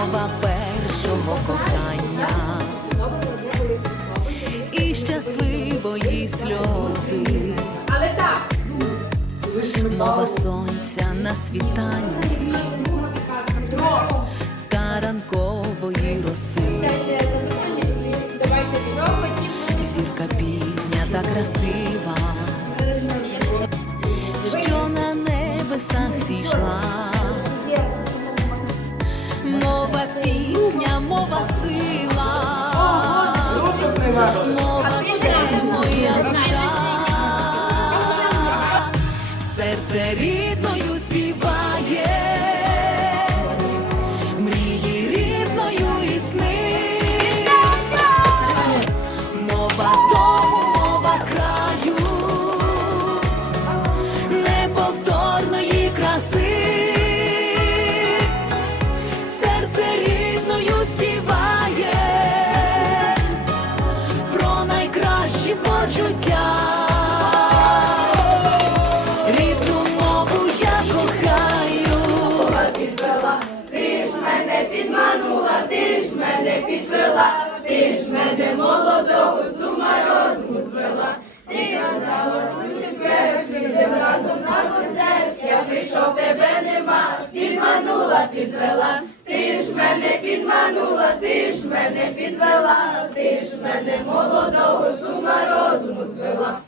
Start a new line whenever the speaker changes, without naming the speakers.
мова першого кохання і щасливої сльози,
Але так,
мова сонця на світанні та ранкової роси. Зірка пізня та красива, що на небесах зійшла. Моя душа, серце рідною
ти ж мене підвела, ти ж мене молодого з ума розуму звела. Ти казала, лучше підемо разом на концерт. Я прийшов, тебе нема, підманула, підвела. Ти ж мене підманула, ти ж мене підвела, ти ж мене молодого з ума розуму звела.